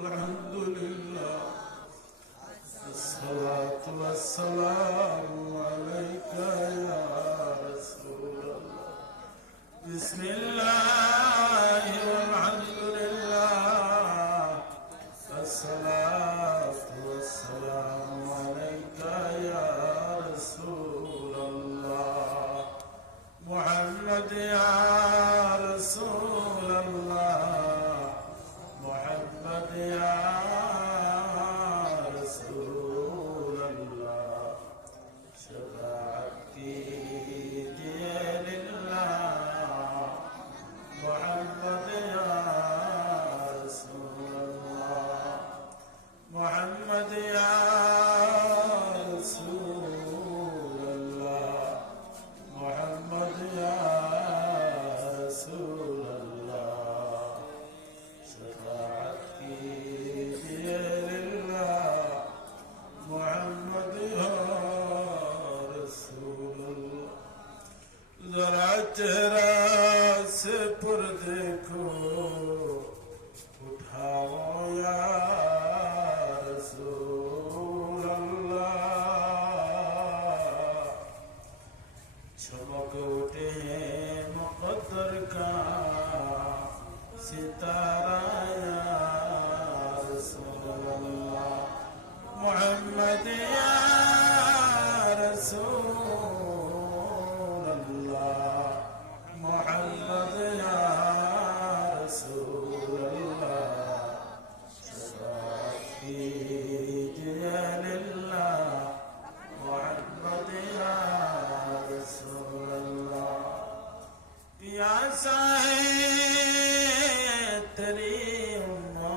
الحمد لله الصلاة والسلام عليك يا رسول الله بسم الله والحمد لله الصلاة والسلام عليك يا رسول الله محمد يا رسول الله محمد يا رسول الله شفاعتي لله محمد يا رسول الله محمد يا رسول الله محمد يا رسول الله شفاعتي لله محمد يا رسول الله ذرا چہرہ سے پر دیکھو اٹھاؤ یا رسول اللہ چمک اٹھے مقدر کا ستارہ یا رسول اللہ محمد یا رسول اللہ محمد یا رسول اللہ شفاعت کیجیے للہ محمد یا رسول اللہ پیاسا ہے تیری امت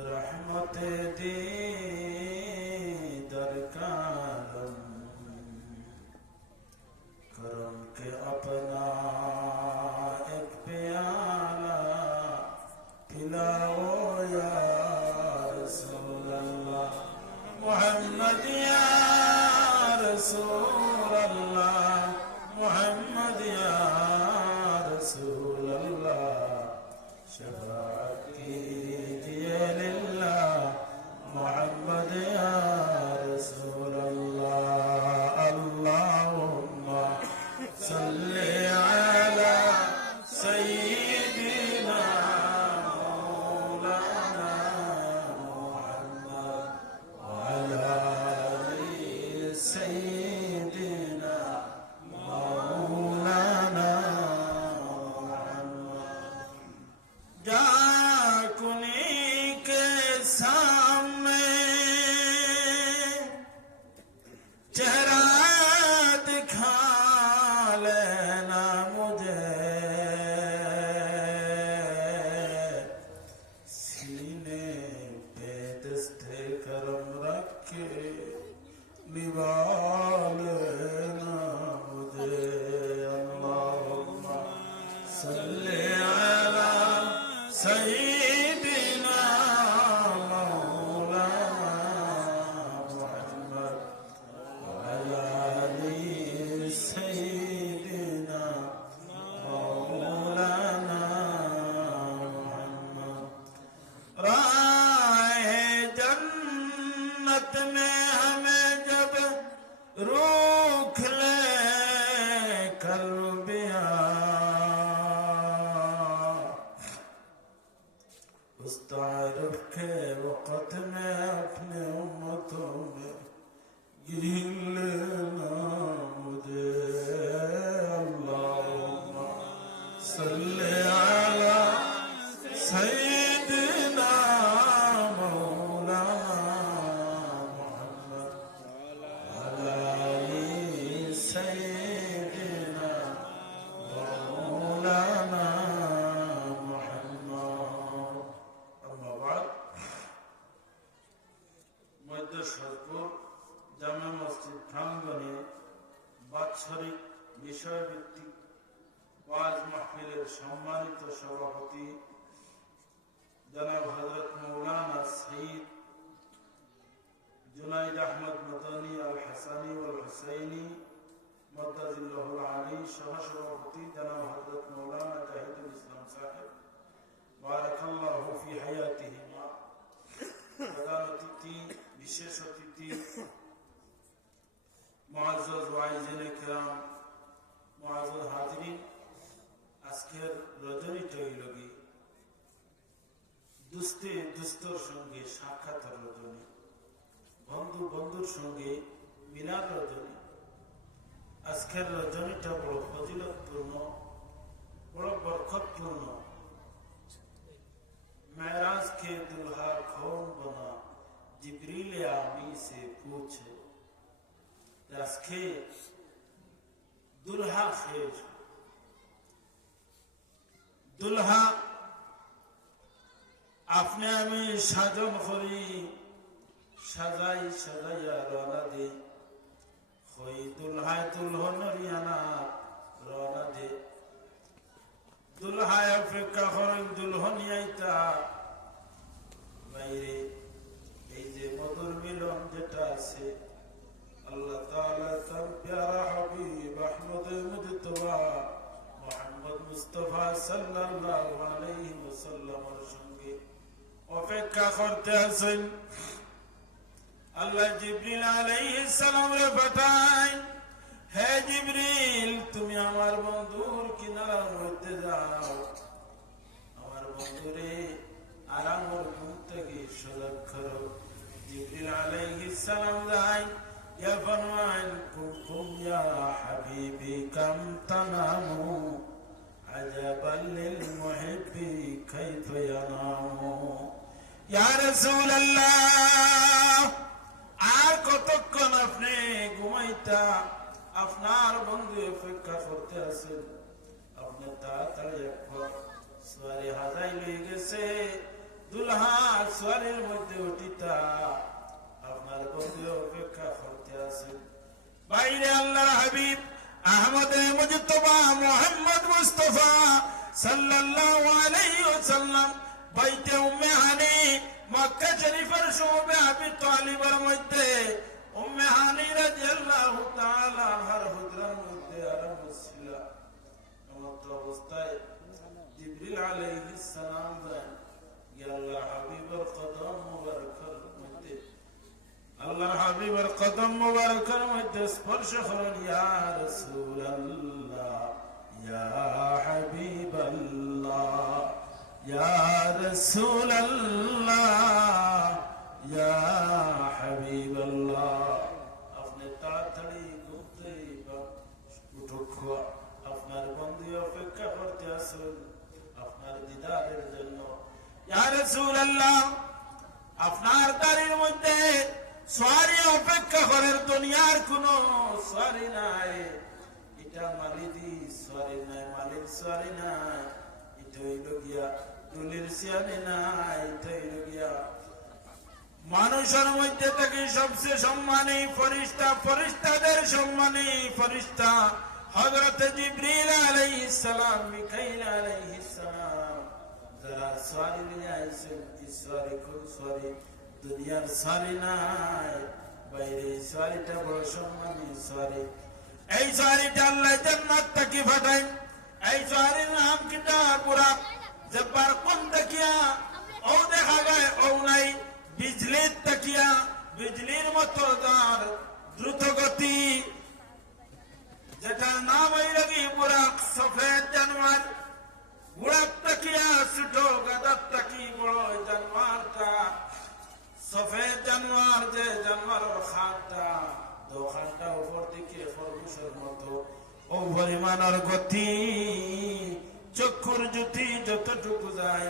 رحمت دی درکارم کرم کے اپنا ایک پیالہ پلاؤ یا رسول اللہ محمد یا رسول اللہ محمد یا رسول اللہ شفاعت کیجیے للہ محمد یا رسول اللہ اللہم صلی علی سیدنا مولانا محمد وعلی آل سیدنا مولانا محمد جا کنی کے سامنے چہرہ دکھا لینا مجھے سینے پہ دست کرم رکھ کے نوال لینا مجھے اللہم صلی علی سیدنا مولانا محمد وعلی آل سیدنا مولانا محمد راہ جنت میں ہمیں جب روک لے کربیا اس تعارف کے وقت میں اپنے امتوں میں گن لینا مجھے اللہم صلی علی سیدنا مولانا محمد وعلی آل سیدنا مولانا محمد اما بعد মধ্য সরপুর জামে মসজিদ প্রাঙ্গণে বাৎসরিক বিষয়ভিত্তিক ওয়াজ মাহফিলের সম্মানিত সভাপতি জনাব হযরত মাওলানা সৈয়দ জুনাইদ আহমদ মদনী আল হাসানী ওয়াল হুসাইনী মদ্দাজিল্লাহুল আলী সহ সভাপতি জনাব হযরত মাওলানা জাহিদুল ইসলাম সাহেব দুস্তে দুস্তর সঙ্গে সাক্ষাৎ রজনী, বন্ধু বন্ধুর সঙ্গে মিলাদ রজনী। আজকের রজনীটা বড় ফজিলতপূর্ণ, বড় বরকতপূর্ণ। मेराज के दुल्हा कौन बना, जिब्रील आमी से पूछे। আজকে দুলহা খের, দুলহা আপনি আমি সাজন করি, সাজাই সাজাইয়া রওনা দে, হই দুলহায় দুলহনরিয়ানা রওনা দে। দুলহায় অপেক্ষা করেন দুলহন আইতা বাইরে। এই যে মধুর মিলন যেটা আছে, আল্লাহ তাআলা তার প্যারা হাবিব আহমদ মুজতবা মুহাম্মদ মুস্তাফা সাল্লাল্লাহু আলাইহি ওয়াসাল্লামের সঙ্গে অপেক্ষা করতে আছেন। আল্লাহ জিবরিল আলাইহিস সালামরে পাঠায়, হে জিবরিল তুমি আমার বন্ধুর কিনারার মধ্যে যাও, আমার বন্ধুরে আরামর ঘুম থেকে সজাগ করো। জিবরিল আলাইহিস সালাম যায়, ইয়া ফরমান কুম ইয়া হাবিবি কাম তানামু আজাবাল লিল মুহিব্বি কাইফা ইয়ানামু। ইয়া রাসূলুল্লাহ, আর কতক্ষণ আপনি ঘুমাইতা? আপনার বন্ধু অপেক্ষা করতে আছেন, আপনি তাড়াতাড়ি একবার সোয়ারি হাজাই লয়ে গেছে, দুলহা সোয়ারির মধ্যে উঠিতা, আপনার বন্ধু অপেক্ষা করতে আছেন। বাইরে আল্লাহর হাবিব আহমদ মুজতবা মুহাম্মদ মুস্তাফা সাল্লাল্লাহু আলাইহি ওয়াসাল্লাম বাইতে উম্মে হানি মক্কা শরীফের শোবে আবি তালিবের মধ্যে উম্মে হানি রাদিয়াল্লাহু তাআলা আনহার হুজরার মধ্যে আরাম ছিল। এমত অবস্থায় জিবরিল আলাইহিস সালাম বলেন, ইয়া আল্লাহর হাবিবের কদম মুবারকের মধ্যে, আল্লাহর হাবিবের কদম মুবারকের মধ্যে স্পর্শ করুন। ইয়া রাসূলুল্লাহ, ইয়া হাবিবাল্লাহ, ইয়া রাসূলুল্লাহ, ইয়া হাবিবাল্লাহ। আপনি তাড়াতাড়ি ঘুরতে উঠো, আপনার বন্ধু অপেক্ষা করতে আসুন আপনার দিদারের জন্য। ইয়া রাসূলুল্লাহ, আপনার দাড়ির মধ্যে সোয়ারি অপেক্ষা করার দুনিয়ার কোন সোয়ারি নাই। এটা মালিদি সোয়ারি নাই, মালিক সোয়ারি নাই, এটা হইল গিয়া দুলির সিয়ানি নাই, এটা হইল গিয়া মানুষের মধ্যে থেকে সবচেয়ে সম্মানী ফরিস্তা, ফরিস্তাদের সম্মানী ফরিস্তা হযরত জিবরিল আলাইহিস সালাম, মিকাইল আলাইহিস সালাম, যারা সোয়ারি নিয়ে আইছেন। এই সোয়ারি কোন সোয়ারি? দুনিয়ার সোয়ারি নাই, বাইরে সোয়ারিটা বড় সম্মানী সোয়ারি। এই সোয়ারিটা আল্লাহ জান্নাত থেকে পাঠায়। এই সোয়ারির নাম কিটা? বুরাক। জব্বার কোন তাকিয়া ও দেখা যায় ও নাই, বিজলির তাকিয়া, বিজলির মতো তার দ্রুত গতি, যেটার নাম হইল কি বুরাক। সফেদ জানোয়ার, বুরাক তাকিয়া ছোট, গাদার তাকি বড় জানোয়ারটা। সফেদ জানোয়ার যে জানোয়ারের খাটটা, দোকানটা উপর দিকে খরগোশের মতো, ও পরিমাণের গতি, চক্ষুর জ্যোতি যতটুকু যায়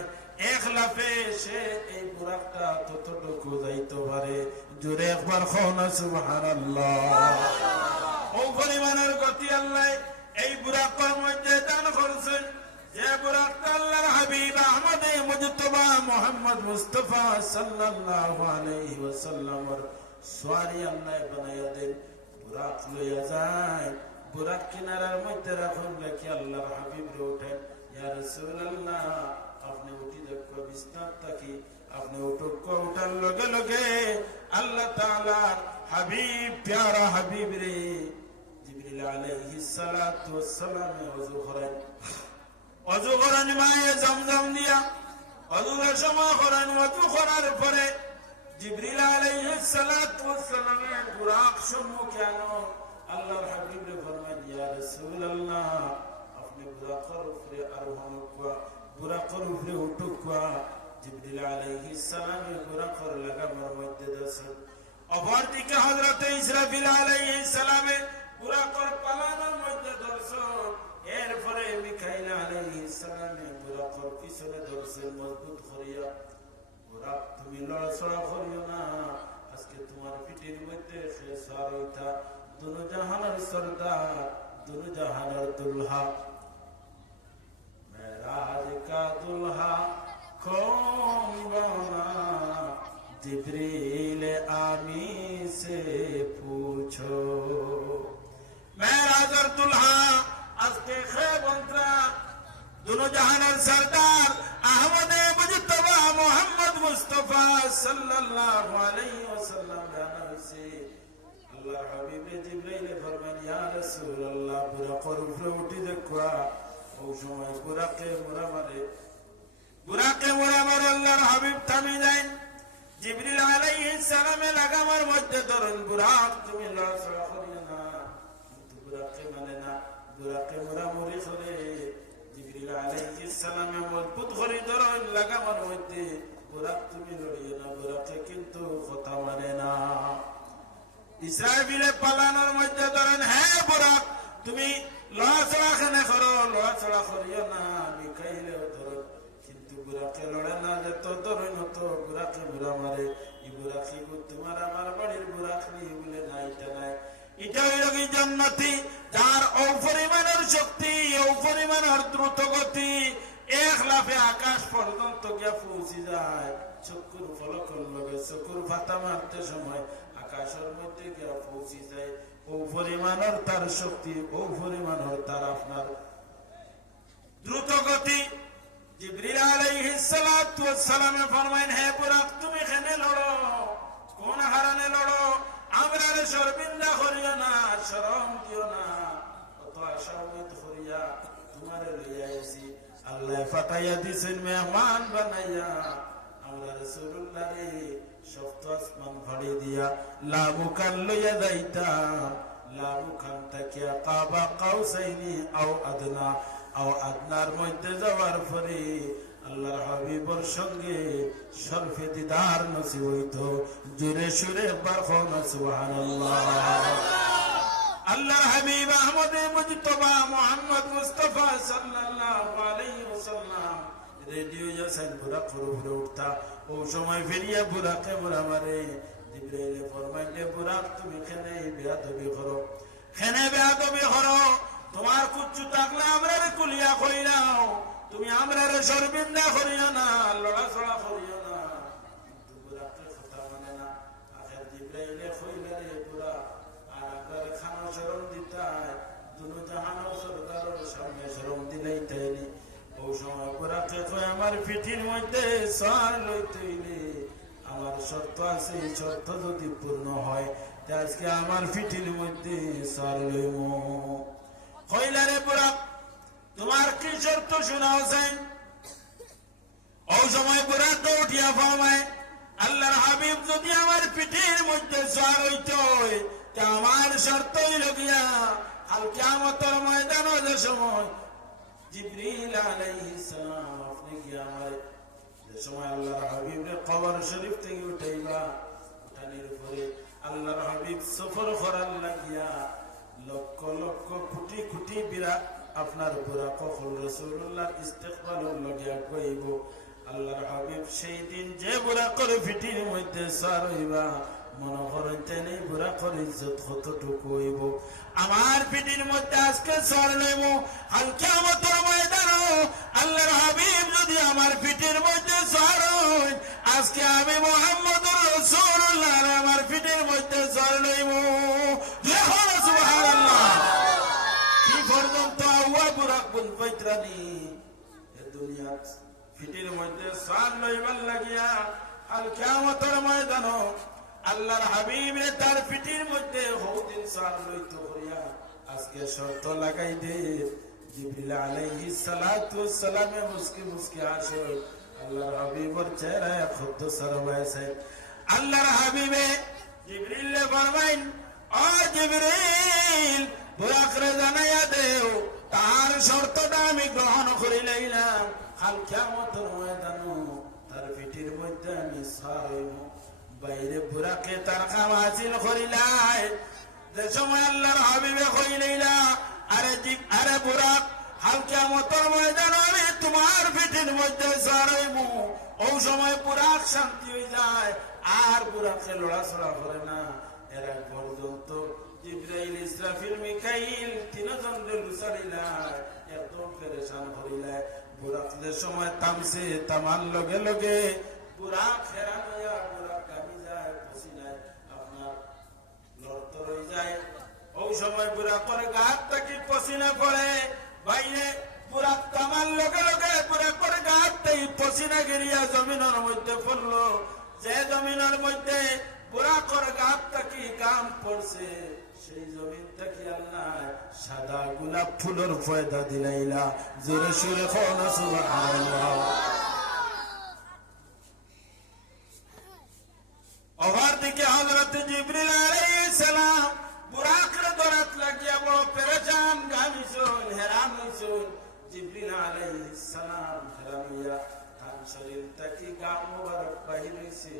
এক লাফে সে এই বুরাকটা ততটুকু যাইতে পারে। জোরে একবার খাওনা সুবহানাল্লাহ। ও পরিমাণের গতি আল্লাহ এই বুরাকের মধ্যে দান করেছেন। যে বুরাকটা আল্লাহর হাবিব আহমদ মুজতবা মুহাম্মদ মুস্তাফা সাল্লাল্লাহু আলাইহি ওয়াসাল্লামের সোয়ারি আল্লাহ বানাইয়া দেন। বুরাক লইয়া যায়, বুরাক কিনারার মধ্যে রাখুন, রেখে আল্লাহর হাবিব রে উঠেন। ইয়া রাসূলুল্লাহ, আপনি উঠি দেখো বিস্তার থাকি, আপনি উঠার লগে লগে আল্লাহ তাআলার হাবিব, প্যারা হাবিব রে জিবরিল আলাইহিস সালাতু ওয়াস সালাম ওযু করেন। ওযু করেন মায়ে জমজম দিয়া, ওযুর সময় করেন। ওযু করার পরে জিবরিল আলাইহিস সালাতু ওয়াস সালাম বুরাক সম্মুখে আনো। আল্লাহর হাবিব রে ফরমান, ইয়া রাসূলুল্লাহ, আপনি বুরাকের উপরে আরোহণ করা, বুরাকের উপরে উঠুকা, জিবরিল আলাইহিস সালামে বুরাকর লাগামার মধ্যে ধরছেন। অপরদিকে হযরত ইসরাফিল আলাইহিস সালামে বুরাকর পালানোর মধ্যে ধরছেন। এরপরে মিকাইল আলাইহিস সালামে বুরাকর পিছনে ধরছেন মজবুত করিয়া। বুরাক তুমি লড়াচড়া করিও না, আজকে তোমার পিঠের মধ্যে খেসার হইতা দুনো জাহানের সরদার, দুনো জাহানের দুলহা। मेराज का दुल्हा कौन बना, जिब्रील आमी से पूछो। मेराज और दुल्हा আজকে খেবন্তরা দুনো জাহানের সরদার আহমদ মুজতবা মুহাম্মদ মুস্তাফা সাল্লাল্লাহু আলাইহি ওয়াসাল্লাম জানা হইছে। আল্লাহর হাবিব জিবরাইল ফরমান ইয়া রাসূলুল্লাহ বুরাকর উপরে উঠি দেখবা। ওই সময় বুরাকে মোরা মারে আল্লাহর হাবিব থামি যান। জিবরিল আলাইহিস সালামে লাগামার মধ্যে ধরুন বুরাক তুমি লড়াচড়া করিও না, কিন্তু বুরাকে মানে না, বুরাকে মোরা মরি করে। জিবরিল আলাইহিস সালামে মজবুত করে ধরুন লাগামার মধ্যে, বুরাক তুমি লড়িও না, বুরাকে কিন্তু কথা মানে না। ইসরাফিলে পালানোর মধ্যে ধরেন হ্যাঁ বুরাক তুমি লড়াচড়া খানে করো, লড়াচড়া করিও না। মিকাইলেও ধরো, কিন্তু বুরাকে লড়ে না, যত ধরেন হতো বুরাকে বুড়া মারে। ই বুরাকি তোমার আমার বাড়ির বুরাক নেই বলে না, এটা নাই। এটা হইল কি জান্নাতি, যার অপরিমাণের শক্তি, অপরিমাণের দ্রুত গতি, এক লাফে আকাশ পর্যন্ত গিয়া পৌঁছে যায়। চক্ষুর ফলকর লগে চক্ষুর ফাতা মারতে সময় আকাশের মধ্যে গিয়া পৌঁছে যায়। ও পরিমাণের তার শক্তি, ও পরিমাণের তার আপনার দ্রুত গতি। জিবরিল আলাইহিস সালাতু ওয়াস সালামে ফরমাইন হে বুরাক তুমি এখানে লড়ো, কোন হারানে লড়ো, আমরা রে শর্মিন্দা করিও না, শরম দিও না, অত আশাউত করিয়া তোমারে লইয়া আইছি। আল্লাহ ফাটাইয়া দিছেন মেহমান বানাইয়া আমরা রাসূলুল্লাহ রে শক্ত আসমান ফাড়ি দিয়া লাবুকান লইয়া যাইতা। লাবুকান তাকিয়া কাবা কাউসাইনি আও আদনা, আও আদনার মধ্যে যাওয়ার পরে আল্লাহর হাবিবর সঙ্গে শরফে দিদার নসিব হইত। জোরে সুরে একবার কোন সুবহানাল্লাহ। আল্লাহর হাবিব আহমদ মুজতবা মুহাম্মদ মুস্তাফা সাল্লাল্লাহু আলাইহি ওয়াসাল্লাম রেডিও যাছেন বুরাক উপরে উঠতা। ও সময় ফিরিয়া বুরাকে মোরা মারে। জিবরাইল ফরমাইলে বুরাক তুমি কেনে বেয়াদবি করো, কেনে বেয়াদবি করো, তোমার কুচ্ছু থাকলে আমরা রে কুলিয়া কইরাও, তুমি আমরা রে শর্মিন্দা করিও না, লড়াচড়া করিও না। কিন্তু বুরাকে কথা মানে না। আখের জিবরাইলে কইলে রে বুরাক আর আপনার খানো শরম দিতাই, দুনো জাহানো সরকারের সামনে শরম দিলেই তাইনি। ও সময় বুরাকে কয় আমার পিঠির মধ্যে সার লইতে হইলে আমার শর্ত আছে, এই শর্ত যদি পূর্ণ হয় আজকে আমার পিঠির মধ্যে সার লইব। কইলা রে বুরাক তোমার কি শর্ত শোনাও চাই? ও সময় বুরাক উঠিয়া ফরমায় আল্লাহর হাবিব যদি আমার পিঠির মধ্যে সার হইতে হয় তা আমার শর্ত হইল গিয়া কাল কিয়ামতের ময়দানে যে সময় জিবরিল আলাইহিস সালাম আপনি কি আমার যে সময় আল্লাহর হাবিবের কবর শরীফ থেকে উঠাইবা, উঠানির পরে আল্লাহর হাবিব সফর করার লাগিয়া লক্ষ লক্ষ কোটি কোটি বিরাট আপনার বুরাক কখন রাসূলুল্লাহর ইস্তেকবালের লাগিয়া কইব। আল্লাহর হাবিব সেই দিন যে বুরাকের পিঠির মধ্যে সার হইবা মনে করেন তেনে বুরাকের ইজ্জত কতটুকু হইব। আমার পিঠির মধ্যে আজকে সার লইব, কাল কিয়ামতের ময়দানে আল্লাহর হাবিব যদি আমার পিঠির মধ্যে সার হয় আজকে আমি মুহাম্মদুর রাসূলুল্লাহ আমার পিঠির মধ্যে সার লইব। দেখুন সুবহানাল্লাহ কি পর্যন্ত আল্লাহ বুরাক বল পৈত্রানি এ দুনিয়া পিঠির মধ্যে সার লইবার লাগিয়া কাল কিয়ামতের ময়দানে আল্লাহর হাবিবে তার পিঠির মধ্যে হউদিন সার লইত করিয়া আজকে শর্ত লাগাই দে। জিবরিল আলাইহিস সালাতু ওয়াস সালামে মুস্কি মুস্কি আসে আল্লাহর হাবিবের চেহারায় খুদ সরবাইছে। আল্লাহর হাবিবে জিবরিল ফরমাইন ও জিবরিল বুরাকরে জানাইয়া দেও তার শর্তটা আমি গ্রহণ করি লইলাম, কাল কিয়ামতের ময়দানে তার পিঠির মধ্যে আমি সারাইব বাইরে বুড়াকে তার খাওয়াছিল করিলাই যে সময় আল্লাহর হাবিবে কইলাইলা আরে বুড়াক হালকা মতর ময়দান আমি তোমার পিঠির মধ্যে সারাইব ও সময় বুড়াক শান্তি হয়ে যায় আর বুড়াকে লড়াছড়া করে না এরা পর্যন্ত জিবরাইল ইসরাফিল মিকাইল তিনজন লুসারিলাই এত পেরেশান করিলাই বুড়াকদের সময় তামছে তামার লগে লগে বুড়াক ফেরান হইয়া বুড়াক কামি যায় পসিনায় আপনার লড়তর হয়ে যায় ওই সময় বুড়াকের গাত থেকে পসিনা পড়ে বাইরে বুড়াক তামার লগে লগে বুড়াকের গাত থেকে পসিনা গিরিয়া জমিনের মধ্যে পড়লো যে জমিনের মধ্যে বুড়াকের গাত থেকে গাম পড়ছে সেই জমিন থেকে আল্লাহ সাদা গোলাপ ফুলের পয়দা দিলাইলা জোরে সুরে খাওয়া সুবহানাল্লাহ ওভার দিকে হযরত জিবরিল আলাইহিস সালাম বুরাকের দরাত লাগিয়া বড় পেরেশান গামিছুন হেরান হইছুন জিবরিল আলাইহিস সালাম হেরানিয়া তার শরীর থেকে গাম মুবারক বাহির হইছে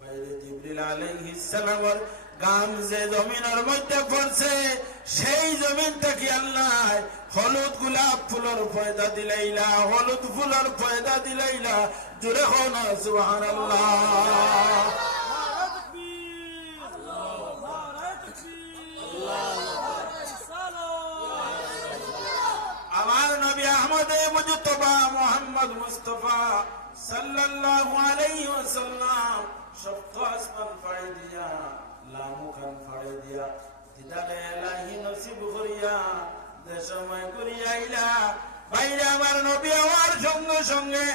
বাইরে জিবরিল আলাইহিস সালামের গাম যে জমিনের মধ্যে পড়ছে সেই জমিন থেকে আল্লাহ হলুদ গোলাপ ফুলের পয়দা দিলাইলা হলুদ ফুলের পয়দা দিলাইলা জোরে খাওয়া সুবহানাল্লাহ আমার নবী আহমদ মুজতবা মুহাম্মদ মুস্তাফা সাল্লাল্লাহু আলাইহি ওয়াসাল্লাম সপ্ত আসমান ফাড়ি দিয়া লামুখান ফাড়ি দিয়া দিদারে ইলাহি নসিব করিয়া দেশময় করিয়া আইলা বাইরে আমার নবী আমার সঙ্গে সঙ্গে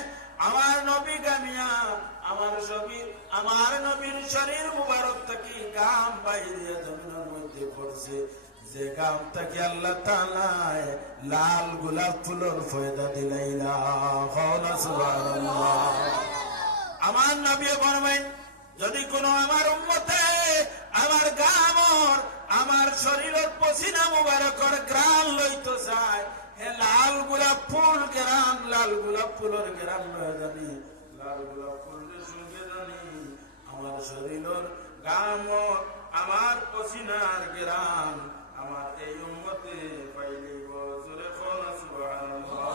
আমার নবী গামিয়া আমার নবীর শরীর মুবারক থেকে গাম বাইরে জমিনের মধ্যে পড়ছে যে গাম থেকে আল্লাহ তাআলা লাল গোলাপ ফুলের পয়দা দিলাইলা খাওয়া সুবহানাল্লাহ আমার নবী ফরমায় যদি কোনো আমার উম্মতে আমার গামর আমার শরীরের পসিনা মুবারকের গ্রান লইতে চায় হে লাল গোলাপ ফুল গ্রান লাল গোলাপ ফুলের গ্রান লয়ে জানি লাল গোলাপ ফুলের সঙ্গে জানি আমার শরীরের গামর আমার পসিনার গ্রান আমার এই উম্মতে পাইলিব জোরে খাওয়া সুবহানাল্লাহ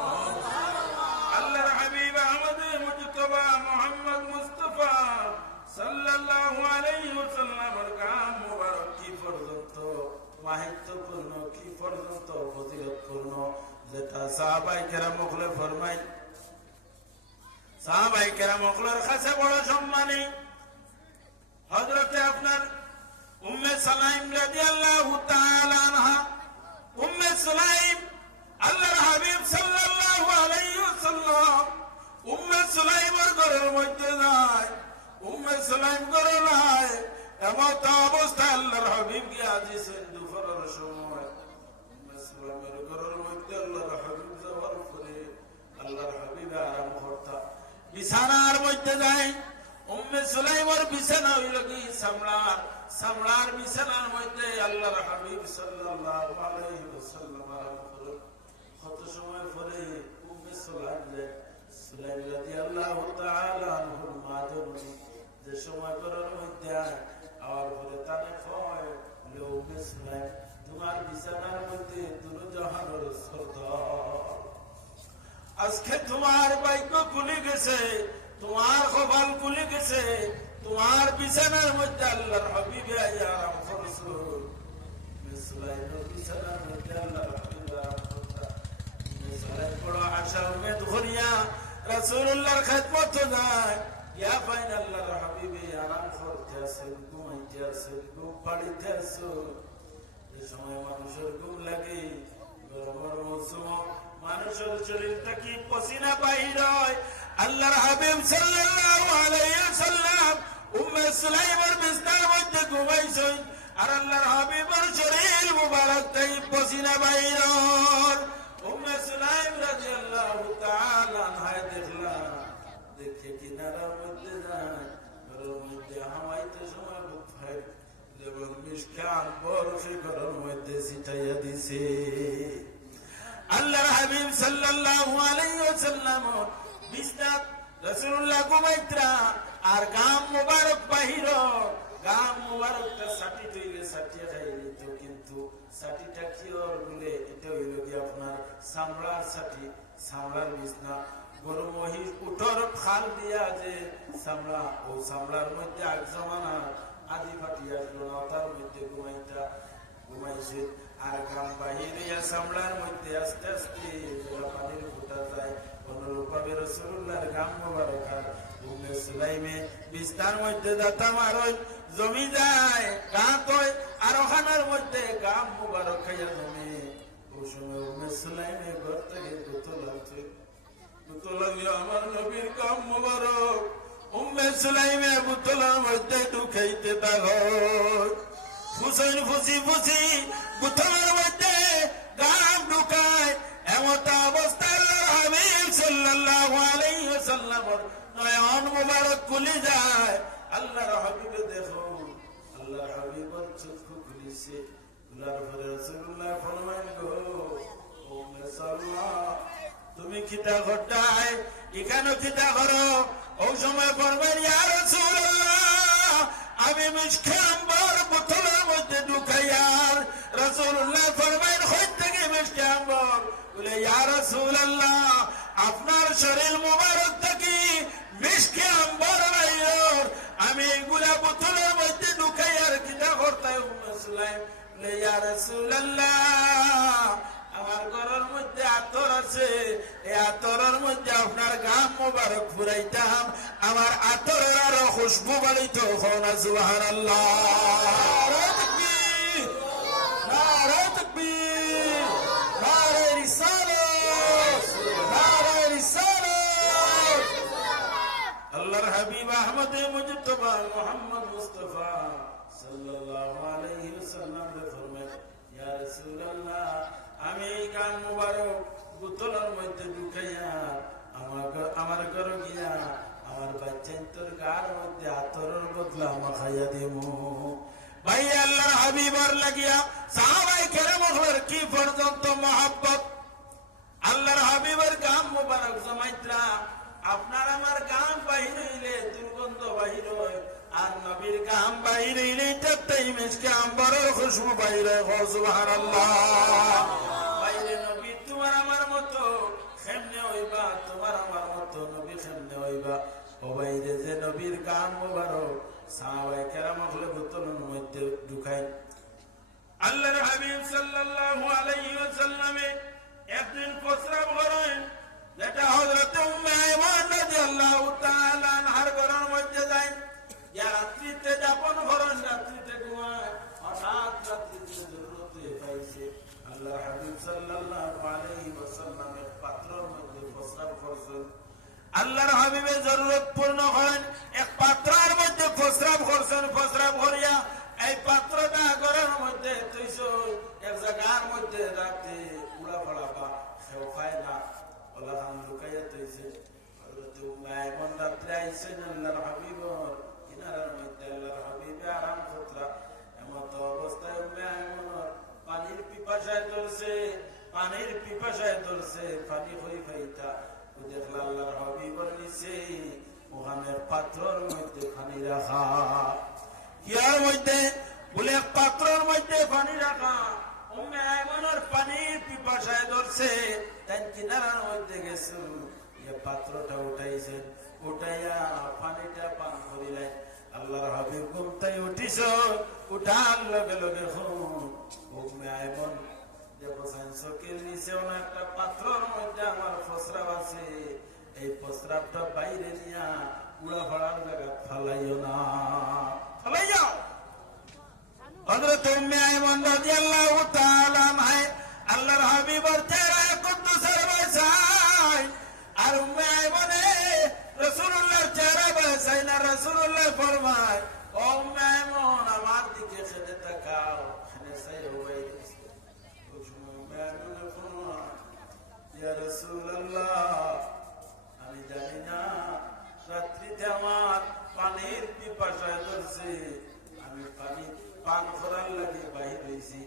আল্লাহর হাবিব আহমদ মুজতবা মুহাম্মদ মুস্তাফা সাল্লাল্লাহু আলাইহি ওয়াসাল্লামের গাম মুবারক কি পর্যন্ত মাহিত্যপূর্ণ কি পর্যন্ত ফজিলতপূর্ণ যেটা সাহাবায়ে কেরাম মুখলে ফরমাই সাহাবায়ে কেরাম মুখলের কাছে বড় সম্মানী হযরতে আপনার উম্মে সালাইম রাদিয়াল্লাহু তাআলা আনহা উম্মে সালাইম আল্লাহর হাবিব সাল্লাল্লাহু আলাইহি ওয়াসাল্লাম উম্মে সালাইমের ঘরের মধ্যে যায় উম্মে সালাইম ঘরে নাই এমন অবস্থায় আল্লাহর হাবিব কি আজিছেন দুপুরের সময় উম্মে সালাইমের ঘরের মধ্যে আল্লাহর হাবিব যাওয়ার পরে আল্লাহর হাবিব আরাম করতা বিছানার মধ্যে যায় উম্মে সালাইমের বিছানা হইল কি সামলার বিছানার মধ্যে আল্লাহর হাবিব সাল্লাল্লাহু আলাইহি ওয়াসাল্লাম আরাম করেন কত সময় পরে উম্মে সালাইম রাদিয়াল্লাহু তাআলা আনহুর মা জননী যে সময় ঘরের মধ্যে আওয়ার পরে তানে কয় লে উম্মে সালাইম তোমার বিছানার মধ্যে দুরজাহানের সরদার আজকে তোমার ভাগ্য খুলে গেছে তোমার কপাল খুলে গেছে তোমার বিছানার মধ্যে আল্লাহর হাবিব আরাম করছে মিসলাইনের বিছানার মধ্যে আল্লাহর হাবিব আরাম করছে মিসলাই বড় আশা উম্মেদ করিয়া রাসূলুল্লাহর খিদমত যায় ইয়া ফাইন আল্লাহর হাবিব আরাম করতে আছেন ঘুমাইতে আছেন ঘুম পাড়িতে আছেন এই সময় মানুষের ঘুম লাগে গরমের মৌসুম মানুষের শরীর থেকে পসিনা বাহির হয় আল্লাহর হাবিব সাল্লাল্লাহু আলাইহি ওয়াসাল্লাম উম্মে সুলাইমের বিছানার মধ্যে ঘুমাইছেন আর আল্লাহর হাবিবের শরীর মুবারক থেকে পসিনা বাহির হয় উম্মে সুলাইম রাদিয়াল্লাহু তাআলা আনহা দেখে কিনারার মধ্যে যায় ঘরের মধ্যে হামাইতে সময় বুক ফাইল এবং মিশকাত বরফে ঘরের মধ্যে ছিটাইয়া দিছে আল্লাহর হাবিব সাল্লাল্লাহু আলাইহি ওয়াসাল্লাম বিছানা রাসূলুল্লাহ ঘুমাইত্রা আর গাম মুবারক বাহির গাম মুবারকটা সাটি তৈলে সাটিয়া খাইলে তো কিন্তু সাটিটা কি ওর বলে এটা হইল কি আপনার সামলার সাটি সামলার বিছনা গরু মহিষ উঠর খাল দিয়া যে সামলা ও সামলার মধ্যে আগ জমানা আদি ফাটি আসলো না তার মধ্যে ঘুমাইছে আর গাম বাহিরে সামলার মধ্যে আস্তে আস্তে পানির ফুটা যায় অনুরূপভাবে রাসূলুল্লাহর গাম মুবারক আর উম্মে সুলাইমে বিস্তার মধ্যে দাতা মারই জমি যায় গাত হয় আর ওখানের মধ্যে গাম মুবারক খাইয়া জমে ওই সময় উম্মে সুলাইমে ঘর থেকে বোতল আনছে বোতল আনলে আমার নবীর গাম মুবারক উম্মে সুলাইমে বোতলের মধ্যে ঢুকাইতে থাকয় ফুসেন ফুসি ফুসি বোতলের মধ্যে গাম ঢুকায় এমত অবস্থা আল্লাহর হাবিব সাল্লাল্লাহু আলাইহি ওয়াসাল্লামের নয়ন মুবারক খুলে যায় আল্লাহর হাবিবে দেখো আল্লাহর হাবিবের চক্ষু খুলেছে খোলার পরে রাসূলুল্লাহ ফরমান গো ও মুসাল্লাহ তুমি কিতা ঘটায় এখানে কিতা করো ওই সময় ফরমান ইয়া রাসূলুল্লাহ আমি মিশকে আম্বর বোতলের মধ্যে ঢুকাইয়ার রাসূলুল্লাহ ফরমান কই থেকে মিশকে আম্বর বলে ইয়া রাসূলুল্লাহ আপনার শরীর মুবারক থেকে মিশকে আম্বর বাইর আমি এগুলা বোতলের মধ্যে ঢুকাইয়ার কিতা করতে উম্মে সুলাইম বলে ইয়া রাসূলুল্লাহ আমার ঘরের মধ্যে আতর আছে এই আতরের মধ্যে আপনার গাম মুবারক ফুরাইতাম আমার আতরের আরো খুশবু বাড়িত না সুবহানাল্লাহ নারে তাকবীর নারে তাকবীর নারে রিসালাত নারে রিসালাত আল্লাহর হাবিব আহমদ মুজতবা মুহাম্মদ মুস্তাফা সাল্লাল্লাহু আলাইহি ওয়াসাল্লাম ফরমায় ইয়া রাসূলুল্লাহ আমি এই গান মুবারক বোতলের মধ্যে ঢুকাইয়া আমার ঘরে গিয়া আমার বাচ্চার তোর গার মধ্যে আতরের বদলা মাখাইয়া দিব ভাই আল্লাহর হাবিবর লাগিয়া সাহাবায়ে কেরামের কি পর্যন্ত মহব্বত আল্লাহর হাবিবের গান মুবারক জমাইত্রা আপনার আমার গান বাহির হইলে দুর্গন্ধ বাহির হয় আর নবীর গান বাহির হইলে তাই মিশকে আম্বরের খুশবু বাহির হয় সুবহানাল্লাহ বাইরে নবী তোমার আমার মতো কেমনে হইবা তোমার আমার মতো নবী কেমনে হইবা ও বাইরে যে নবীর গান মুবারক সাহাবায়ে কেরাম হলে বোতলের মধ্যে ঢুকায় আল্লাহর হাবিব সাল্লাল্লাহু আলাইহি ওয়াসাল্লামে একদিন প্রস্রাব করেন যেটা হযরত উম্মে আইমান রাদিয়াল্লাহু তাআলা আনহার ঘরের মধ্যে যায় ইয়া রাত্রিতে যাপন করেন রাত্রিতে ঘুমায় হঠাৎ রাত্রিতে জরুরতে পাইছে আল্লাহর হাবিব সাল্লাল্লাহু আলাইহি ওয়াসাল্লাম এক পাত্রের মধ্যে প্রস্রাব করছেন আল্লাহর হাবিবের জরুরত পূর্ণ করেন এক পাত্রের মধ্যে প্রস্রাব করছেন প্রস্রাব করিয়া এই পাত্রটা ঘরের মধ্যে তৈছো এক জায়গার মধ্যে রাতে উড়া পড়া বা কেউ পায় না ওলা খান লুকাইয়া তৈছে হযরত উম্মে আইমান রাত্রে আইছেন আল্লাহর হাবিবর কিনারার মধ্যে আল্লাহর হাবিবে আরাম করতরা এমত অবস্থায় উম্মে আইমান পানির পিপাসায় ধরছে পানি হই ফাইতা ও দেখলা আল্লাহর হাবিবর নিচে ওখানে পাত্রের মধ্যে পানি রাখা ইয়ার মধ্যে বলে পাত্রের মধ্যে পানি রাখা উম্মে আইমানের পানির পিপাসায় ধরছে তাই কিনারার মধ্যে গেছে এই পাত্রটা উঠাইছেন উঠাইয়া পানিটা পান করিলেন আল্লাহর হাবিব ঘুমতাই উঠিস উঠার লগে লগে উম্মে আইমান দেখো চোখের নিচে একটা পাত্রের মধ্যে আমার প্রস্রাব আছে এই প্রস্রাবটা বাইরে নিয়া উড়া ফাড়ার জায়গা ফালাইও না ফালাই যাও হযরত উম্মে আইমান রাদিয়াল্লাহু তাআলা আনহা আল্লাহর হাবিবের চেহারা কুদ্দুসের বাসায় আর উম্মে আইমানে রাসূলুল্লাহর চেহারা বাসায় না রাসূলুল্লাহ ফরমায় ও উম্মে আইমান আমার দিকে খেলে তাকাও খেলে সাই হই ও উম্মে আইমান ফরমায় ইয়া রাসূলুল্লাহ আমি জানি না রাত্রিতে আমার পানির পিপাসায় ধরছে আমি পানি পান করার লাগে বাহির হয়েছি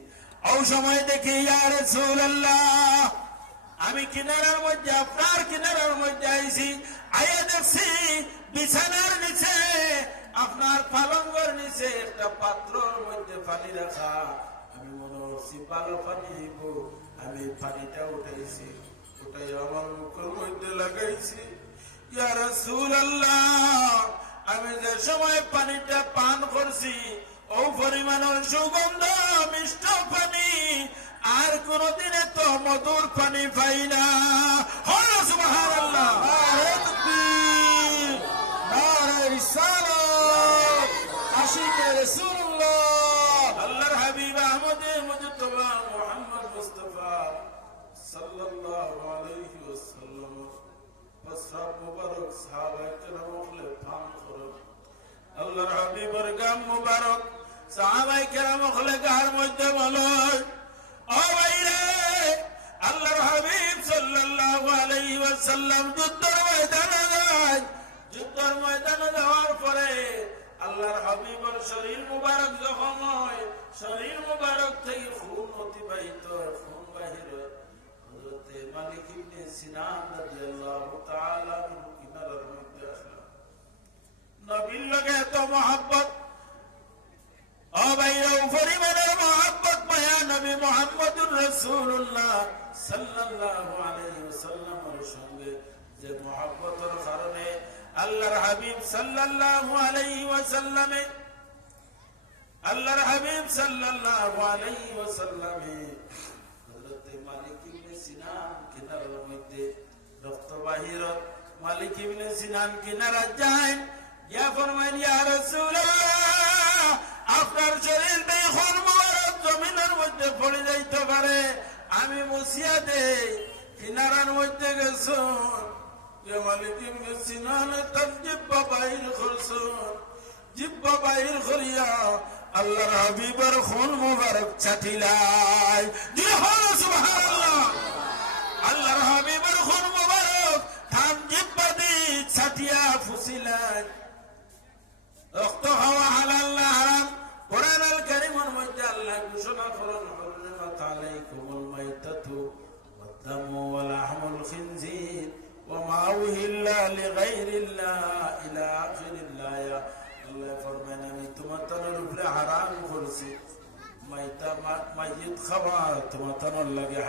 ওই সময় দেখি ইয়া রাসূলুল্লাহ আমি কিনারার মধ্যে আপনার কিনারার মধ্যে আইছি আয়া দেখছি দিছে একটা পাত্রের মধ্যে পানি রাখা, আমি মনে করছি ভালো পানি হইব, আমি পানিটা উঠাইছি, উঠাই আমার মুখের মধ্যে লাগাইছি। ইয়া রাসূলুল্লাহ, আমি যে সময় পানিটা পান করছি ও পরিমাণের সুগন্ধ মিষ্ট পানি আর কোনদিন তো মধুর পানি পাই না। সুবহানাল্লাহ, নারে তাকবীর, নারে রিসালাত, আশিকে রাসূলুল্লাহ, আল্লাহর হাবিব আহমদে মুজতবা মুহাম্মদ মুস্তাফা সাল্লাল্লাহু আলাইহি ওয়াসাল্লাম প্রস্রাব মুবারক সাহাবায়ে কেরামে পান করেন। আল্লাহর হাবিবের গাম মুবারক সাহাবায়ে কেরামে গার মধ্যে বলে, ও ভাইরে, আল্লাহর হাবিব সাল্লাল্লাহু আলাইহি ওয়াসাল্লাম যুদ্ধের ময়দানে যায়। যুদ্ধের ময়দানে যাওয়ার পরে আল্লাহর হাবিবের শরীর মুবারক যখন হয়, শরীর মুবারক থেকে খুন অতিবাহিত হয়, খুন বাহির হয়। হযরতে মালিক ইবনে সিনান রাদিয়াল্লাহু তাআলা কিনারার মধ্যে আসলেন। নবীর লগে এত মহব্বত, ও ভাইরা, পরিমাণের মহব্বত মায়া নবী মুহাম্মদুর রাসূলুল্লাহ সাল্লাল্লাহু আলাইহি ওয়াসাল্লামের সঙ্গে যে মহব্বতের কারণে আল্লাহর হাবিব সাল্লাল্লাহু আলাইহি ওয়াসাল্লামে হযরত মালিক ইবনে সিনান কিনারার মধ্যে রক্ত বাহিরত, মালিক ইবনে সিনান কিনারা যায়, ইয়া ফরমান, ইয়া রাসূলুল্লাহ, আপনার শরীর দিয়ে খুন মুবারক জমিনের মধ্যে পড়ে যাইতে পারে, আমি মুছিয়া দেই। কিনারার মধ্যে গেছুন, ইয়া মালিক ইবনে সিনান তার জিহ্বা বাহির করছুন, জিহ্বা বাহির করিয়া আল্লাহর হাবিবের খুন মুবারক চাটিলাই। সুবহানাল্লাহ, আল্লাহর হাবিবের খুন মুবারক থাম জিহ্বা দি ছাটিয়া ফুসিলাই। রক্ত খাওয়া হালাল না হারাম? কোরআনুল কারীমের মধ্যে আল্লাহ ঘোষণা করেন, হুররিমাত আলাইকুমুল মাইতাতু ওয়াদ-দামু ওয়া লাহমুল খিনজির ওয়া মা উহিল্লা লিগাইরিল্লাহ ইলা আখিরিল আয়া। আল্লাহ ফরমান, আমি তোমাদের উপরে হারাম করেছি মাইতা, মাইয়িত খাওয়া তোমাদের লাগে